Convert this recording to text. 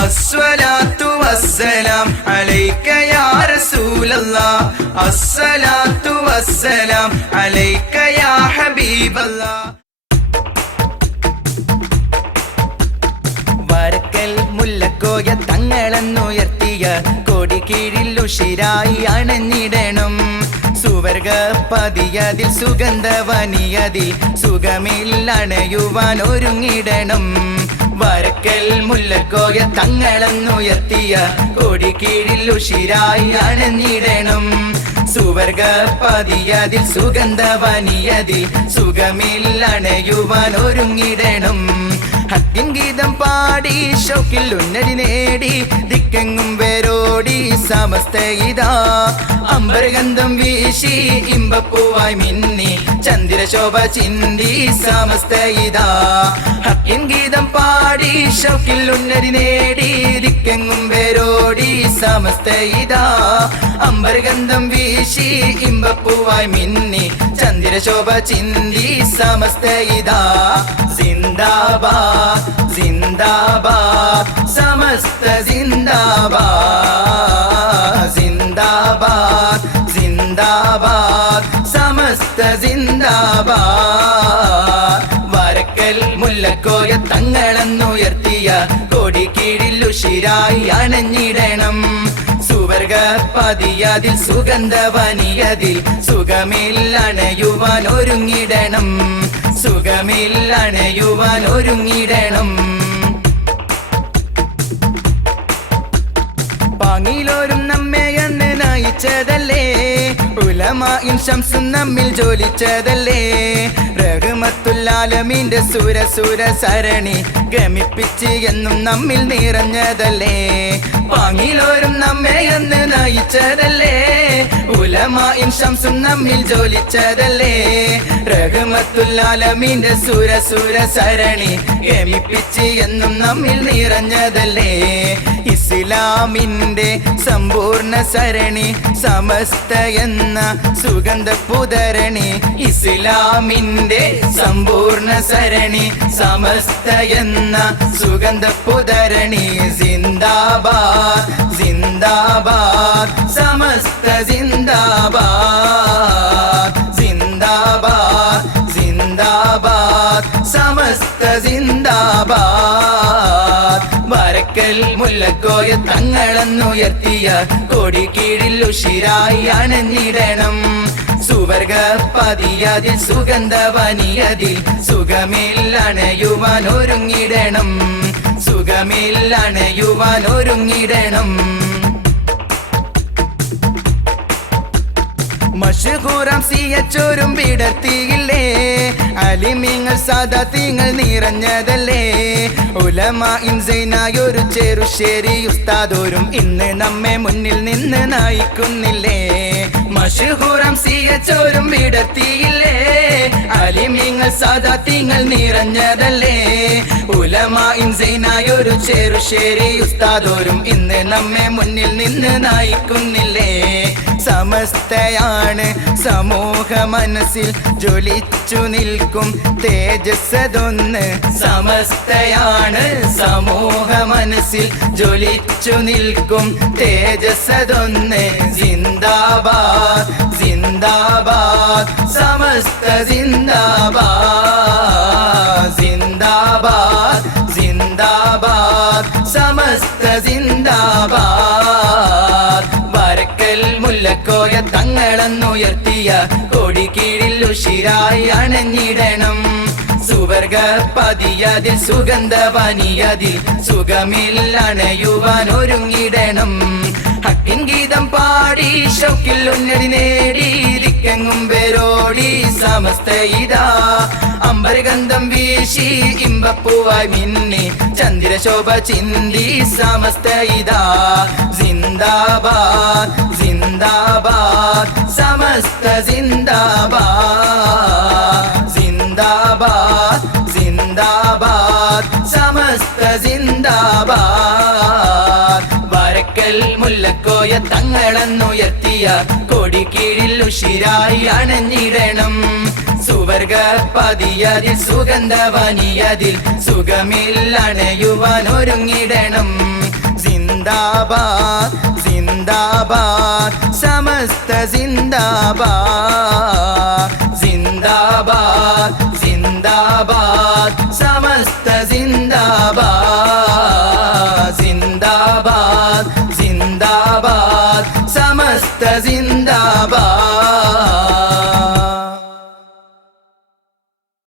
അസ്സലാത്തു വസ്സലാം അലൈക യാ റസൂലല്ലാഹ് അസ്സലാത്തു വസ്സലാം അലൈക യാ ഹബീബല്ലാഹ്. വരക്കൽ മുല്ലക്കോയ തങ്ങളെന്നുയർത്തിയ കൊടി കീഴിൽ ഉഷിരായി അണഞ്ഞിടണം. സുവർഗ പതിയതിൽ സുഗന്ധവനിയതിൽ സുഖമില്ലണയുവാൻ ഒരുങ്ങിടണം. വരക്കൽ മുല്ലക്കോയ തങ്ങളെന്നുയർത്തിയ കൊടി കീഴിൽ ഉഷിരായി അണഞ്ഞിടണം. സുവർഗ പതിയതിൽ സുഗന്ധവനിയതിൽ സുഖമില്ലണയുവാൻ ഒരുങ്ങിടണം. ഹത്തിൻ ഗീതം പാടി ഷൗക്കിൽ ഉന്നതി നേടി ദിക്കെങ്ങും വേരോടി സമസ്ത ഇതാ അംബരഗന്ധം വീശി ഇമ്പപ്പൂവായി മിന്നി ചന്ദ്രശോഭ ചിന്തി സമസ്ത ഇതാ. ഹത്തിൻ ഗീതം പാടി ഷൗക്കിൽ ഉന്നതി നേടി ദിക്കെങ്ങും വേരോടി സമസ്ത ഇതാ അംബരഗന്ധം വീശി ഇമ്പപ്പൂവായി മിന്നി ചന്ദ്രശോഭ ചിന്തി സമസ്ത ഇതാ. സിന്ദാബാദ് സിന്ദാബാദ് സമസ്ത സിന്ദാബാദ് സിന്ദാബാദ് സിന്ദാബാദ് സമസ്ത സിന്ദാബാദ്. വരക്കൽ മുല്ലക്കോയ തങ്ങളെന്നുയർത്തിയ കൊടി കീഴിൽ ഉഷിരായി അണഞ്ഞിടണം. സുവർഗ പതിയതിൽ സുഗന്ധവനിയതിൽ സുഖമില്ലണയുവാൻ ഒരുങ്ങിടണം. സുഖമില്ലണയുവാൻ ഒരുങ്ങിടണം. പാങ്ങിലോരും നമ്മെ എന്ന് നയിച്ചതല്ലേ, ഉലമാഇൻ ശംസും നമ്മിൽ ജോലിച്ചതല്ലേ, റഹ്മത്തുൽ-ആലമീന്റെ സുര സരണി ഗമിപ്പിച്ച് എന്നും നമ്മിൽ നിറഞ്ഞതല്ലേ. പാങ്ങിലോരും നമ്മെ എന്ന് നയിച്ചതല്ലേ, ഉലമാഇൻ ശംസും നമ്മിൽ ജോലിച്ചതല്ലേ, റഹ്മത്തുൽ-ആലമീന്റെ സുര സരണി ഗമിപ്പിച്ച് എന്നും നമ്മിൽ നിറഞ്ഞതല്ലേ. ഇസ്ലാമിന്റെ സമ്പൂർണ്ണ സരണി സമസ്ത എന്ന സുഗന്ധ പുതരണി. ഇസ്ലാമിന്റെ സമ്പൂർണ്ണ സരണി സമസ്ത എന്ന സുഗന്ധ പുതരണി. സിന്ദാബാദ് സിന്ദാബാദ് സമസ്ത സിന്ദാബാദ് സിന്ദാബാദ് സിന്ദാബാദ് സമസ്ത സിന്ദാബാദ്. വരക്കൽ മുല്ലക്കോയ തങ്ങളെന്നുയർത്തിയ കൊടി കീഴിൽ ഉഷിരായി അണഞ്ഞിടണം. സുവർഗ പതിയതിൽ സുഗന്ധവനിയതിൽ സുഖമില്ലണയുവാൻ ഒരുങ്ങിടണം. സുഖമില്ലണയുവാൻ ഒരുങ്ങിടണം. മഷ്ഹൂറാം സിയച്ചോരും വിടർത്തിയില്ലേ, അലിമീങ്ങൾ സാദാത്യങ്ങൾ നിറഞ്ഞതല്ലേ, ഉലമാഇൻ സൈനായൊരു ചെറുശ്ശേരി ഉസ്താദോരും ഇന്ന് നമ്മെ മുന്നിൽ നിന്ന് നയിക്കുന്നില്ലേ. മഷ്ഹൂറാം സിയച്ചോരും വിടർത്തിയില്ലേ, അലിമീങ്ങൾ സാദാത്യങ്ങൾ നിറഞ്ഞതല്ലേ, ഉലമാഇൻ സൈനായൊരു ചെറുശ്ശേരി ഉസ്താദോരും ഇന്ന് നമ്മെ മുന്നിൽ നിന്ന് നയിക്കുന്നില്ലേ. സമസ്തയാണ് സമൂഹ മനസ്സിൽ ജ്വലിച്ചു നിൽക്കും തേജസ്സതൊന്ന്. സമസ്തയാണ് സമൂഹ മനസ്സിൽ ജ്വലിച്ചു നിൽക്കും തേജസ്സതൊന്ന്. സിന്ദാബാദ് സിന്ദാബാദ് സമസ്ത സിന്ദാബാദ് സിന്ദാബാദ് സിന്ദാബാദ് സമസ്ത സിന്ദാബാദ്. വരക്കൽ മുല്ലക്കോയ തങ്ങളെന്നുയർത്തിയ കൊടി കീഴിൽ ഉഷിരായി അണഞ്ഞിടണം. സുവർഗ പതിയതിൽ സുഗന്ധവനിയതിൽ സുഖമില്ലണയുവാൻ ഒരുങ്ങിടണം. ഹക്കിൻ ഗീതം പാടി ഷൗക്കിൽ ഉന്നതി നേടി ദിക്കെങ്ങും വേരോടി സമസ്ത ഇതാ അംബരഗന്ധം വീശി ഇമ്പപ്പൂവായി മിന്നി ചന്ദ്രശോഭ ചിന്തി സമസ്ത ഇതാ. സിന്ദാബാദ് സിന്ദാബാദ് സമസ്ത സിന്ദാബാദ് സിന്ദാബാദ് സിന്ദാബാദ് സമസ്ത സിന്ദാബാദ്. വരക്കൽ മുല്ലക്കോയ തങ്ങളെന്നുയർത്തിയ കൊടി കീഴിൽ ഉഷിരായി അണഞ്ഞിടണം. സുവർഗ പതിയതിൽ സുഗന്ധവനിയതിൽ സുഖമില്ലണയുവാൻ ഒരുങ്ങിടണം. സിന്ദാബാദ് സിന്ദാബാദ് സമസ്ത സിന്ദാബാദ് സിന്ദാബാദ് സിന്ദാബാദ് സമസ്ത സിന്ദാബാദ് സിന്ദാബാദ് സിന്ദാബാദ് സമസ്ത സിന്ദാബാദ്